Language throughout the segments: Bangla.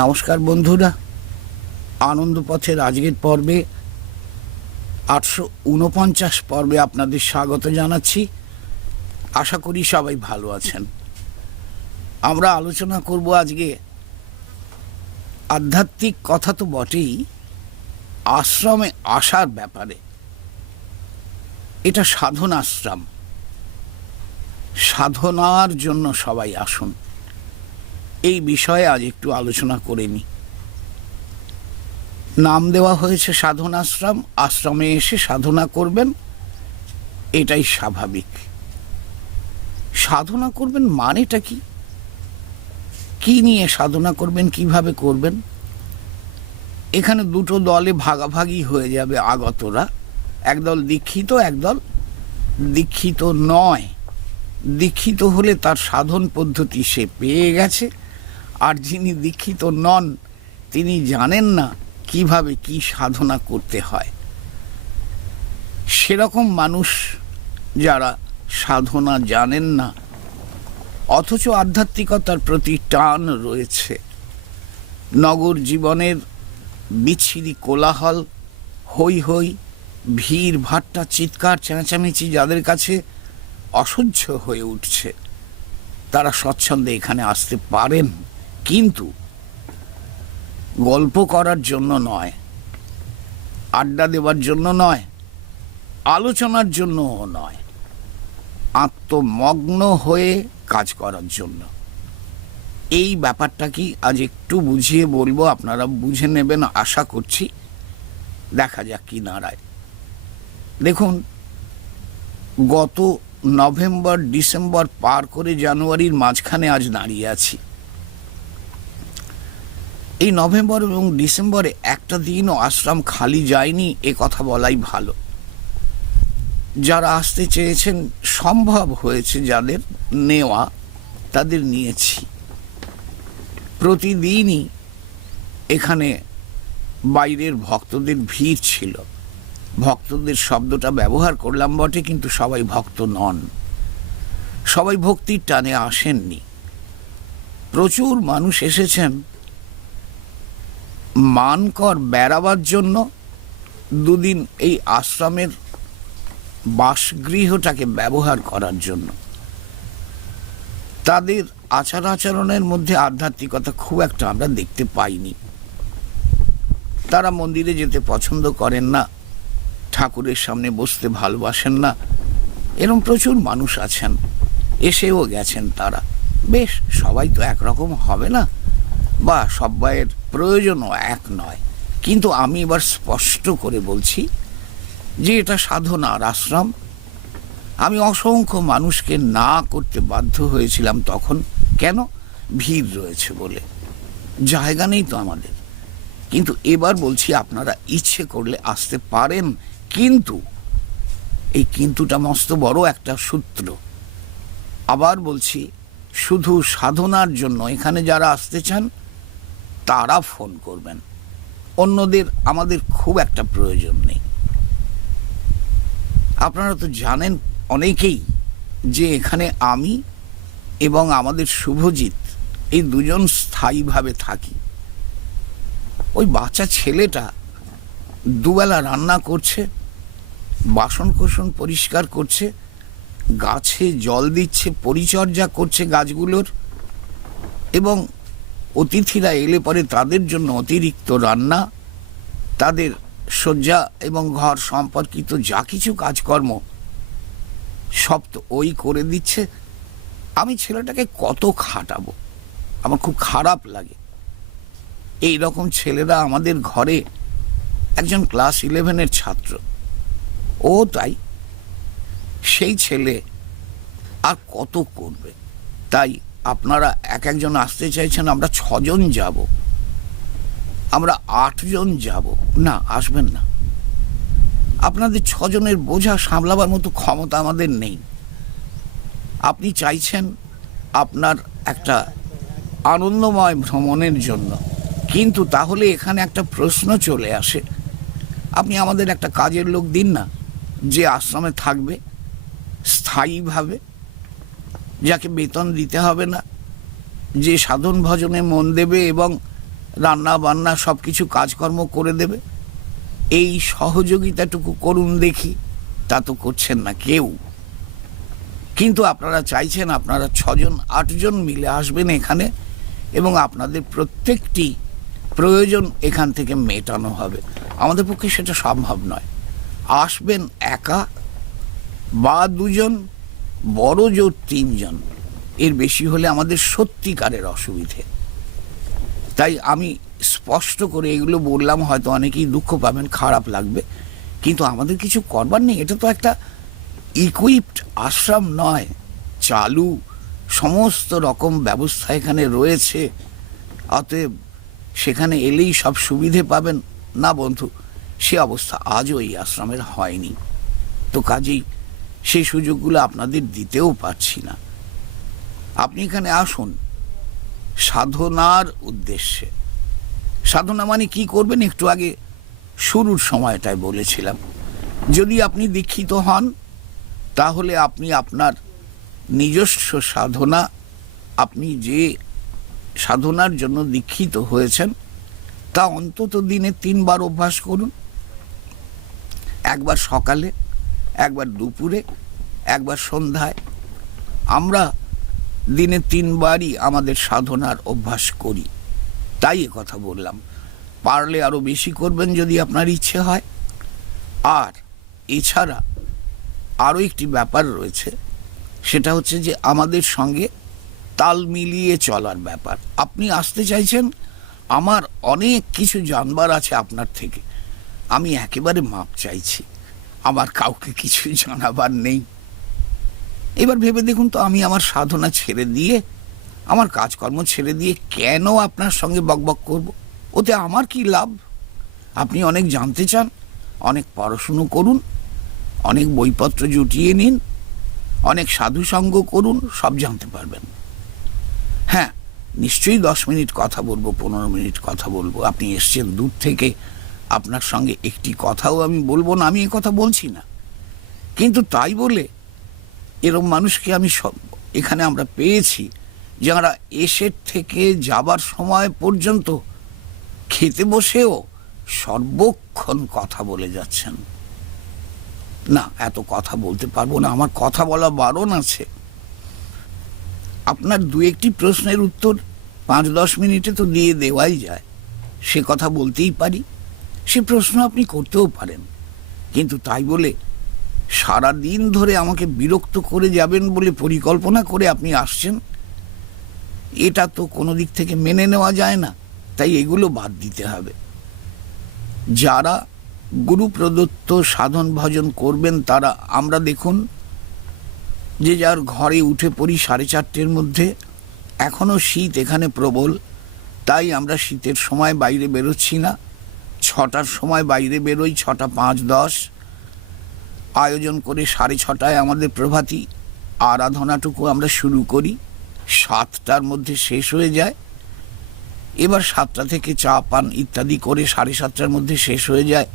নমস্কার বন্ধুরা। আনন্দ পথের আজকের পর্বে আটশো উনপঞ্চাশ পর্বে আপনাদের স্বাগত জানাচ্ছি। আশা করি সবাই ভালো আছেন। আমরা আলোচনা করব আজকে। আধ্যাত্মিক কথা তো বটেই, আশ্রমে আসার ব্যাপারে। এটা সাধন আশ্রম সাধনার জন্য সবাই আসুন। এই বিষয়ে আজ একটু আলোচনা করে নি নাম দেওয়া হয়েছে সাধন আশ্রম, আশ্রমে এসে সাধনা করবেন, এটাই স্বাভাবিক। সাধনা করবেন মানেটা কি? কি নিয়ে সাধনা করবেন, কীভাবে করবেন? এখানে দুটো দলে ভাগাভাগি হয়ে যাবে আগতরা। একদল দীক্ষিত একদল দীক্ষিত নয়। দীক্ষিত হলে তার সাধন পদ্ধতি সে পেয়ে গেছে। আর যিনি দীক্ষিত নন, তিনি জানেন না কীভাবে কি সাধনা করতে হয়। সেরকম মানুষ যারা সাধনা জানেন না, অথচ আধ্যাত্মিকতার প্রতি টান রয়েছে। নগর জীবনের বিচ্ছিরি কোলাহল হই হই ভিড়, ভাট্টা, চিৎকার, চেঁচামেচি যাদের কাছে অসহ্য হয়ে উঠছে, তারা স্বচ্ছন্দে এখানে আসতে পারেন। কিন্তু গল্প করার জন্য নয়, আড্ডা দেওয়ার জন্য নয়, আলোচনার জন্যও নয়, আত্মমগ্ন হয়ে কাজ করার জন্য। এই ব্যাপারটা কি আজ একটু বুঝিয়ে বলব আপনারা বুঝে নেবেন আশা করছি। দেখা যাক কি নাড়ায় দেখুন, গত নভেম্বর ডিসেম্বর পার করে জানুয়ারির মাঝখানে আজ দাঁড়িয়ে আছি। এই নভেম্বর এবং ডিসেম্বরে একটা দিনও আশ্রম খালি যায়নি, এ কথা বলাই ভালো। যারা আসতে চেয়েছেন, সম্ভব হয়েছে যাদের নেওয়া, তাদের নিয়েছি। প্রতিদিনই এখানে বাইরের ভক্তদের ভিড় ছিল। ভক্তদের শব্দটা ব্যবহার করলাম বটে, কিন্তু সবাই ভক্ত নন। সবাই ভক্তির টানে আসেননি। প্রচুর মানুষ এসেছেন মানকর বেড়াবার জন্য দুদিন এই আশ্রমের বাসগৃহটাকে ব্যবহার করার জন্য। তাদের আচার আচরণের মধ্যে আধ্যাত্মিকতা খুব একটা আমরা দেখতে পাইনি। তারা মন্দিরে যেতে পছন্দ করেন না, ঠাকুরের সামনে বসতে ভালোবাসেন না। এরম প্রচুর মানুষ আছেন, এসেও গেছেন তারা। বেশ, সবাই তো একরকম হবে না? বা সবাইয়ের প্রয়োজনও এক নয়। কিন্তু আমি এবার স্পষ্ট করে বলছি যে এটা সাধনার আশ্রম। আমি অসংখ্য মানুষকে না করতে বাধ্য হয়েছিলাম তখন। কেন? ভিড় রয়েছে বলে। জায়গা নেই তো আমাদের। কিন্তু এবার বলছি আপনারা ইচ্ছে করলে আসতে পারেন। কিন্তু এই কিন্তুটা মস্ত বড় একটা সূত্র। আবার বলছি, শুধু সাধনার জন্য এখানে যারা আসতে চান তারা ফোন করবেন। অন্যদের, আমাদের খুব একটা প্রয়োজন নেই। আপনারা তো জানেন অনেকেই যে এখানে আমি এবং আমাদের শুভজিৎ এই দুজন স্থায়ীভাবে থাকি। ওই বাচ্চা ছেলেটা দুবেলা রান্না করছে বাসন কোসন পরিষ্কার করছে, গাছে জল দিচ্ছে, পরিচর্যা করছে গাছগুলোর এবং অতিথিরা এলে পরে তাদের জন্য অতিরিক্ত রান্না, তাদের শয্যা এবং ঘর সম্পর্কিত যা কিছু কাজকর্ম সব তো ওই করে দিচ্ছে। আমি ছেলেটাকে কত খাটাবো? আমার খুব খারাপ লাগে। এই রকম ছেলেরা আমাদের ঘরে একজন ক্লাস ইলেভেনের ছাত্র। ও তাই, সেই ছেলে আর কত করবে? তাই আপনারা এক একজন আসতে চাইছেন, আমরা ছজন যাব। আমরা আটজন যাব। না, আসবেন না। আপনাদের ছজনের বোঝা সামলাবার মতো ক্ষমতা আমাদের নেই। আপনি চাইছেন আপনার একটা আনন্দময় ভ্রমণের জন্য। কিন্তু তাহলে এখানে একটা প্রশ্ন চলে আসে। আপনি আমাদের একটা কাজের লোক দিন না, যে আশ্রমে থাকবে, স্থায়ীভাবে যাকে বেতন দিতে হবে না, যে সাধন ভজনে মন দেবে এবং রান্না বান্না সব কিছু কাজকর্ম করে দেবে, এই সহযোগিতাটুকু করুন দেখি, তা তো করছেন না কেউ। কিন্তু আপনারা চাইছেন আপনারা ছজন, আটজন মিলে আসবেন এখানে এবং আপনাদের প্রত্যেকটি প্রয়োজন এখান থেকে মেটানো হবে। আমাদের পক্ষে সেটা সম্ভব নয়। আসবেন একা বা দুজন বড় জোর তিনজন, এর বেশি হলে আমাদের সত্যিকারের অসুবিধে। তাই আমি স্পষ্ট করে এগুলো বললাম, হয়তো অনেকেই দুঃখ পাবেন, খারাপ লাগবে, কিন্তু আমাদের কিছু করবার নেই। এটা তো একটা ইকুইপড আশ্রম নয়, চালু, সমস্ত রকম ব্যবস্থা এখানে রয়েছে। অতএব সেখানে এলেই সব সুবিধে পাবেন। না বন্ধু, সে অবস্থা আজও এই আশ্রমের হয়নি। তো কাজেই সেই সুযোগগুলো আপনাদের দিতেও পারছি না। আপনি এখানে আসুন। সাধনার উদ্দেশ্যে। সাধনা মানে কি করবেন? একটু আগে শুরুর সময়টায় বলেছিলাম। যদি আপনি দীক্ষিত হন, তাহলে আপনি আপনার নিজস্ব সাধনা, আপনি যে সাধনার জন্য দীক্ষিত হয়েছেন, তা অন্তত দিনে তিনবার অভ্যাস করুন। একবার সকালে একবার দুপুরে, একবার সন্ধ্যায়। আমরা দিনে তিনবারই আমাদের সাধনার অভ্যাস করি। তাই কথা বললাম। পারলে আরও বেশি করবেন যদি আপনার ইচ্ছে হয়। আর এছাড়া আরও একটি ব্যাপার রয়েছে, সেটা হচ্ছে যে আমাদের সঙ্গে তাল মিলিয়ে চলার ব্যাপার। আপনি আসতে চাইছেন? আমার অনেক কিছু জানবার আছে আপনার থেকে। আমি একেবারে মাপ চাইছি। আমার কাউকে কিছু জানাবার নেই। এবার ভেবে দেখুন তো, আমি আমার সাধনা ছেড়ে দিয়ে, আমার কাজকর্ম ছেড়ে দিয়ে কেন আপনার সঙ্গে বকবক করব? ওতে আমার কি লাভ? আপনি অনেক জানতে চান, অনেক পড়াশুনো করুন, অনেক বইপত্র জুটিয়ে নিন, অনেক সাধু সঙ্গ করুন, সব জানতে পারবেন। হ্যাঁ নিশ্চয়ই দশ মিনিট কথা বলব, পনেরো মিনিট কথা বলব। আপনি এসছেন দূর থেকে। আপনার সঙ্গে একটি কথাও আমি বলব না, আমি এ কথা বলছি না। কিন্তু তাই বলে এরকম মানুষকে আমি সব, এখানে আমরা পেয়েছি, যারা এসে থেকে যাবার সময় পর্যন্ত খেতে বসেও সর্বক্ষণ কথা বলে যাচ্ছেন। না, এত কথা বলতে পারব না, আমার কথা বলা বারণ আছে। আপনার দু একটি প্রশ্নের উত্তর পাঁচ দশ মিনিটে তো দিয়ে দেওয়াই যায়, সে কথা বলতেই পারি। সে প্রশ্ন আপনি করতেও পারেন। কিন্তু তাই বলে সারা দিন ধরে আমাকে বিরক্ত করে যাবেন বলে পরিকল্পনা করে আপনি আসছেন? এটা তো কোনো দিক থেকে মেনে নেওয়া যায় না, তাই এগুলো বাদ দিতে হবে। যারা গুরু প্রদত্ত সাধন ভজন করবেন তারা, আমরা দেখুন, যে যার ঘরে উঠে পড়ি সাড়ে চারটের মধ্যে এখনও শীত এখানে প্রবল, তাই আমরা শীতের সময় বাইরে বেরোচ্ছি না। ছটার সময় বাইরে বেরোই, ছটা পাঁচ দশ। আয়োজন করে সাড়ে ছটায় আমাদের প্রভাতী আরাধনাটুকু আমরা শুরু করি। সাতটার মধ্যে শেষ হয়ে যায়। এবার সাতটা থেকে চা, পান ইত্যাদি করে সাড়ে সাতটার মধ্যে শেষ হয়ে যায়।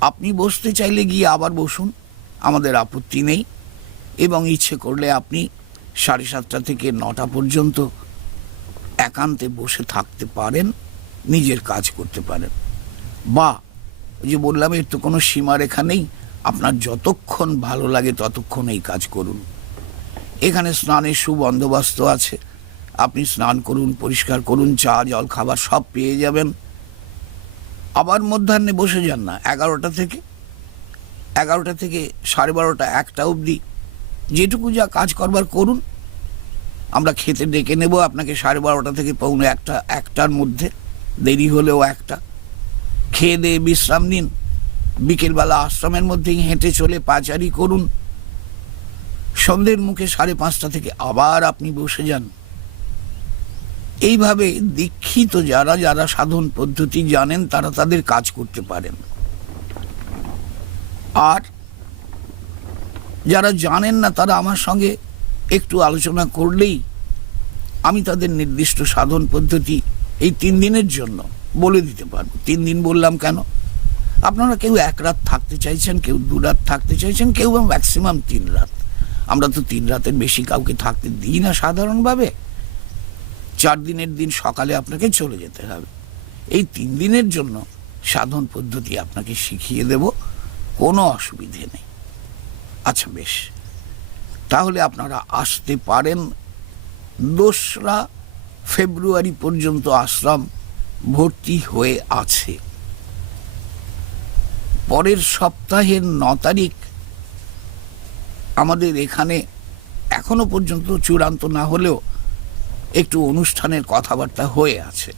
আপনি বসতে চাইলে গিয়ে আবার বসুন, আমাদের আপত্তি নেই। এবং ইচ্ছে করলে আপনি সাড়ে সাতটা থেকে নটা পর্যন্ত একান্তে বসে থাকতে পারেন, নিজের কাজ করতে পারেন। বা যে বললাম, এর তো কোনো সীমারেখা নেই। আপনার যতক্ষণ ভালো লাগে ততক্ষণ এই কাজ করুন। এখানে স্নানের সুবন্দোবস্ত আছে। আপনি স্নান করুন, পরিষ্কার করুন, চা, জল, খাবার সব পেয়ে যাবেন। আবার মধ্যাহ্নে বসে যান না, এগারোটা থেকে। এগারোটা থেকে সাড়ে বারোটা, একটা অবধি। যেটুকু যা কাজ করবার করুন। আমরা খেতে ডেকে নেব আপনাকে সাড়ে বারোটা থেকে পৌনে একটা, একটার মধ্যে। দেরি হলেও একটা। খেয়ে দিয়ে বিশ্রাম নিন। বিকেলবেলা আশ্রমের মধ্যেই হেঁটে চলে পাচারি করুন। সন্ধ্যের মুখে সাড়ে পাঁচটা থেকে আবার আপনি বসে যান। এইভাবে দীক্ষিত যারা যারা সাধন পদ্ধতি জানেন, তারা তাদের কাজ করতে পারেন। আর যারা জানেন না, তারা আমার সঙ্গে একটু আলোচনা করলেই আমি তাদের নির্দিষ্ট সাধন পদ্ধতি এই তিন দিনের জন্য বলে দিতে পারব। তিন দিন বললাম কেন? আপনারা কেউ এক রাত থাকতে চাইছেন, কেউ দু রাত থাকতে চাইছেন, কেউ ম্যাক্সিমাম তিন রাত। আমরা তো তিন রাতের বেশি কাউকে থাকতে দিই না সাধারণভাবে। চার দিনের দিন সকালে আপনাকে চলে যেতে হবে। এই তিন দিনের জন্য সাধন পদ্ধতি আপনাকে শিখিয়ে দেব, কোনো অসুবিধে নেই। আচ্ছা বেশ। তাহলে আপনারা আসতে পারেন দোসরা ফেব্রুয়ারি পর্যন্ত আশ্রম। ভর্তি হয়ে আছে। পরের সপ্তাহের ন তারিখ আমাদের এখানে এখনও পর্যন্ত চূড়ান্ত না হলেও একটু অনুষ্ঠানের কথাবার্তা হয়ে আছে।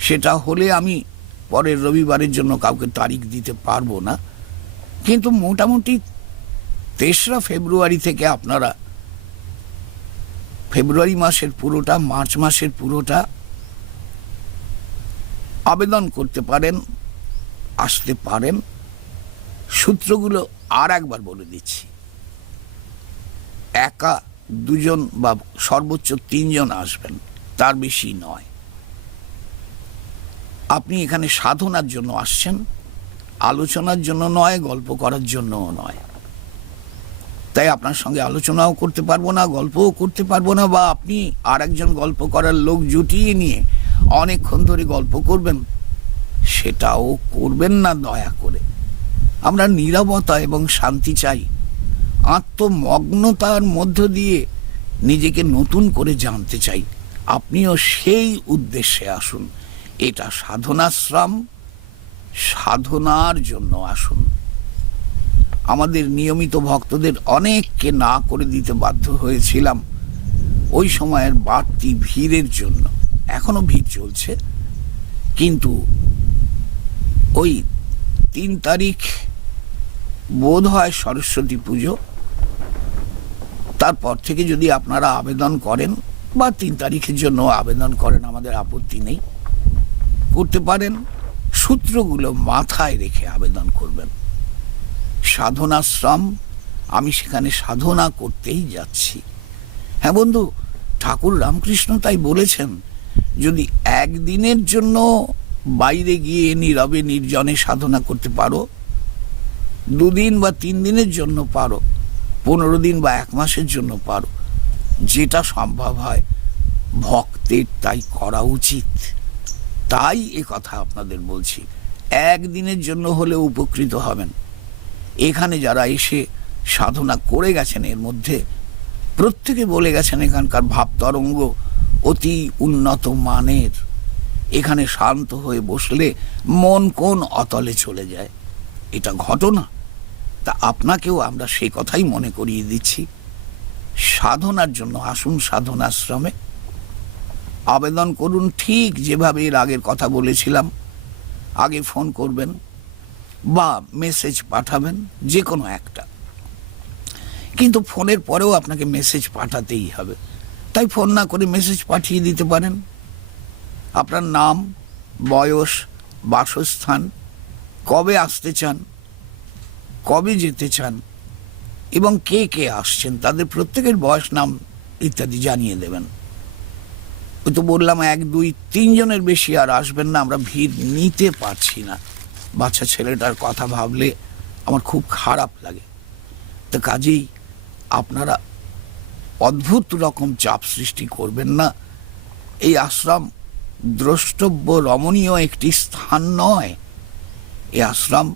সেটা হলে আমি পরের রবিবারের জন্য কাউকে তারিখ দিতে পারব না। কিন্তু মোটামুটি তেসরা ফেব্রুয়ারি থেকে আপনারা ফেব্রুয়ারি মাসের পুরোটা, মার্চ মাসের পুরোটা আবেদন করতে পারেন, আসতে পারেন। সূত্রগুলো আর একবার বলে দিচ্ছি। একা দুজন বা সর্বোচ্চ তিনজন আসবেন, তার বেশি নয়। আপনি এখানে সাধনার জন্য আসছেন, আলোচনার জন্য নয়, গল্প করার জন্যও নয়। তাই আপনার সঙ্গে আলোচনাও করতে পারব না, গল্পও করতে পারব না, বা আপনি আর একজন গল্প করার লোক জুটিয়ে নিয়ে অনেকক্ষণ ধরে গল্প করবেন, সেটাও করবেন না দয়া করে। আমরা নীরবতা এবং শান্তি চাই, আত্মমগ্নতার মধ্য দিয়ে নিজেকে নতুন করে জানতে চাই। আপনিও সেই উদ্দেশ্যে আসুন, এটা সাধনাশ্রম, সাধনার জন্য আসুন। আমাদের নিয়মিত ভক্তদের অনেককে না করে দিতে বাধ্য হয়েছিলাম, ওই সময়ের বাড়তি ভিড়ের জন্য। এখনও ভিড় চলছে। কিন্তু ওই তিন তারিখ বোধ হয় সরস্বতী পুজো। তারপর থেকে যদি আপনারা আবেদন করেন বা তিন তারিখের জন্য আবেদন করেন, আমাদের আপত্তি নেই। করতে পারেন, সূত্রগুলো মাথায় রেখে আবেদন করবেন। সাধনাশ্রম আমি সেখানে সাধনা করতেই যাচ্ছি। হ্যাঁ বন্ধু, ঠাকুর রামকৃষ্ণ তাই বলেছেন যদি একদিনের জন্য বাইরে গিয়ে নীরবে নির্জনে সাধনা করতে পারো, দুদিন বা তিন দিনের জন্য পারো, পনেরো দিন বা এক মাসের জন্য পারো, যেটা সম্ভব হয় ভক্তের তাই করা উচিত। তাই এ কথা আপনাদের বলছি। একদিনের জন্য হলে উপকৃত হবেন। এখানে যারা এসে সাধনা করে গেছেন, এর মধ্যে প্রত্যেকে বলে গেছেন এখানকার ভাব তরঙ্গ অতি উন্নত মানের। এখানে শান্ত হয়ে বসলে মন কোন অতলে চলে যায়? এটা ঘটনা। তা আপনাকেও আমরা সেই কথাই মনে করিয়ে দিচ্ছি। সাধনার জন্য আসুন সাধনাশ্রমে। আবেদন করুন ঠিক যেভাবে এর আগের কথা বলেছিলাম। আগে ফোন করবেন বা মেসেজ পাঠাবেন যে কোনো একটা। কিন্তু ফোনের পরেও আপনাকে মেসেজ পাঠাতেই হবে। তাই ফোন না করে মেসেজ পাঠিয়ে দিতে পারেন। আপনার নাম, বয়স, বাসস্থান, কবে আসতে চান, কবে যেতে চান এবং কে কে আসছেন, তাদের প্রত্যেকের বয়স, নাম ইত্যাদি জানিয়ে দেবেন। ওই তো বললাম এক, দুই তিনজনের বেশি আর আসবেন না, আমরা ভিড় নিতে পারছি না। বাচ্চা ছেলেটার কথা ভাবলে আমার খুব খারাপ লাগে। তো কাজেই আপনারা অদ্ভুত রকম চাপ সৃষ্টি করবেন না। এই আশ্রম দ্রষ্টব্য রমণীয় একটি স্থান নয়। এই আশ্রম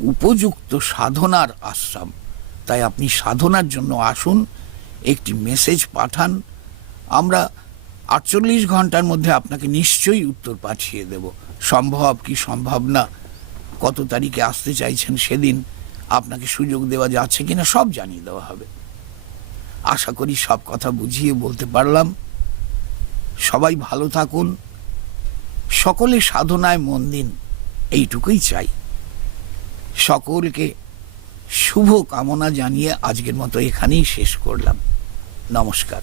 উপযুক্ত সাধনার আশ্রম। তাই আপনি সাধনার জন্য আসুন, একটি মেসেজ পাঠান। আমরা আটচল্লিশ ঘণ্টার মধ্যে আপনাকে নিশ্চয়ই উত্তর পাঠিয়ে দেব। সম্ভব কি সম্ভব না? কত তারিখে আসতে চাইছেন সেদিন? আপনাকে সুযোগ দেওয়া যাচ্ছে কিনা সব জানিয়ে দেওয়া হবে। আশা করি সব কথা বুঝিয়ে বলতে পারলাম। সবাই ভালো থাকুন। সকলে সাধনায় মন দিন, এইটুকুই চাই। সকলকে শুভ কামনা জানিয়ে আজকের মতো এখানেই শেষ করলাম। নমস্কার।